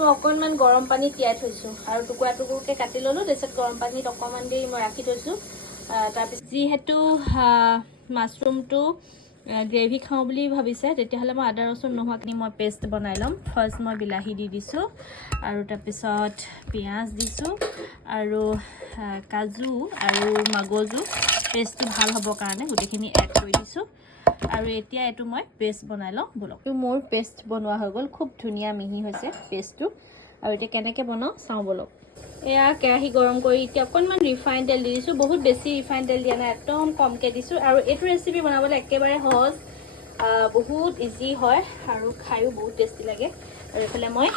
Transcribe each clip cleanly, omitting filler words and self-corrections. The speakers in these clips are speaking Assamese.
মই অকণমান গৰম পানী তিয়াই থৈছোঁ আৰু টুকুৰা টুকুৰকৈ কাটি ল'লোঁ। তাৰপিছত গৰম পানীত অকণমান দেৰি মই ৰাখি থৈছোঁ। তাৰপিছত যিহেতু মাছৰুমটো গ্ৰেভি খাওঁ বুলি ভাবিছে, তেতিয়াহ'লে মই আদা ৰচুন নোহোৱাকৈ মই পেষ্ট বনাই ল'ম। ফাৰ্ষ্ট মই বিলাহী দি দিছোঁ আৰু তাৰপিছত পিঁয়াজ দিছোঁ আৰু কাজু আৰু মগজু পেষ্টটো ভাল হ'বৰ কাৰণে গোটেইখিনি এড কৰি দিছোঁ। আৰু এতিয়া এইটো মই পেষ্ট বনাই লওঁ ব'লক। এইটো মোৰ পেষ্ট বনোৱা হৈ গ'ল, খুব ধুনীয়া মিহি হৈছে পেষ্টটো। আৰু এতিয়া কেনেকৈ বনাওঁ চাওঁ ব'লক। এয়া কেৰাহী গৰম কৰি এতিয়া অকণমান ৰিফাইন তেল দি দিছোঁ। বহুত বেছি ৰিফাইন তেল দিয়া নাই, একদম কমকৈ দিছোঁ। আৰু এইটো ৰেচিপি বনাবলৈ একেবাৰে সহজ, বহুত ইজি হয় আৰু খায়ো বহুত টেষ্টি লাগে। আৰু এইফালে মই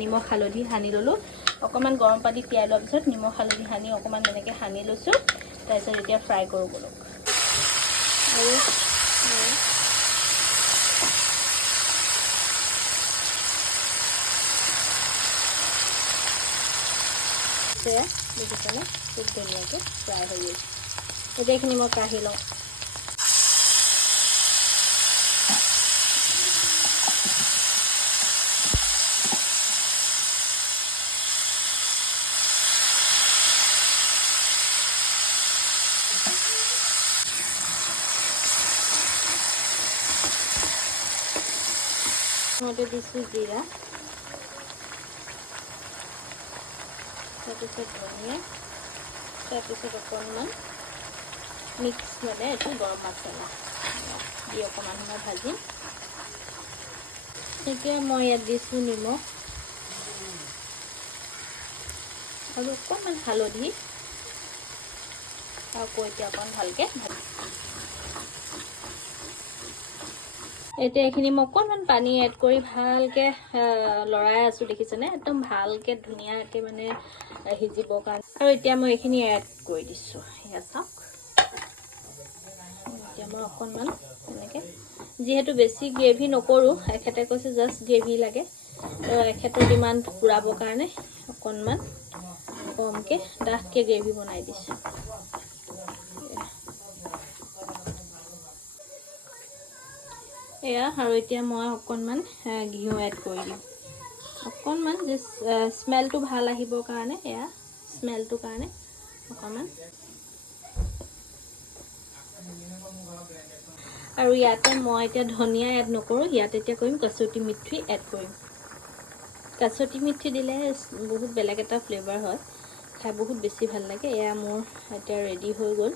নিমখ হালধি সানি ল'লোঁ। অকণমান গৰম পানী তিয়াই লোৱাৰ পিছত নিমখ হালধি সানি অকণমান এনেকৈ সানি লৈছোঁ। তাৰপিছত এতিয়া ফ্ৰাই কৰোঁ ব'লক। আৰু দেখিছেনে খুব ধুনীয়াকৈ ফ্ৰাই হৈ গৈছে। এতিয়া এইখিনি মই কাঢ়ি লওঁ। মতে দিছোঁ জিৰা, তাৰপিছত ধনিয়া, তাৰপিছত অকণমান মিক্স মানে এইটো গৰম মছলা দি অকণমান সময় ভাজিম। এতিয়া মই ইয়াত দিছোঁ নিমখ আৰু অকণমান হালধি। আকৌ এতিয়া অকণ ভালকৈ ভাজিম। এতিয়া এইখিনি মই অকণমান পানী এড কৰি ভালকৈ লৰাই আছোঁ, দেখিছেনে একদম ভালকৈ ধুনীয়াকৈ মানে সিজিবৰ কাৰণে। আৰু এতিয়া মই এইখিনি এড কৰি দিছোঁ, এয়া চাওক। এতিয়া মই অকণমান এনেকৈ, যিহেতু বেছি গ্ৰেভি নকৰোঁ, এখেতে কৈছে জাষ্ট গ্ৰেভি লাগে, তো এখেতক ইমান পুৰাবৰ কাৰণে অকণমান কমকৈ ডাঠকৈ গ্ৰেভি বনাই দিছোঁ। এয়া আৰু এতিয়া মই অকণমান ঘিউ এড কৰি দিম, অকণমান স্মেলটো ভাল আহিবৰ কাৰণে। এয়া স্মেলটোৰ কাৰণে অকণমান। আৰু ইয়াতে মই এতিয়া ধনিয়া এড নকৰোঁ, ইয়াত এতিয়া কৰিম কচুটি মেথি এড কৰিম। কচুটি মেথি দিলে বহুত বেলেগ এটা ফ্লেভাৰ হয়, খাই বহুত বেছি ভাল লাগে। এয়া মোৰ এতিয়া ৰেডি হৈ গ'ল।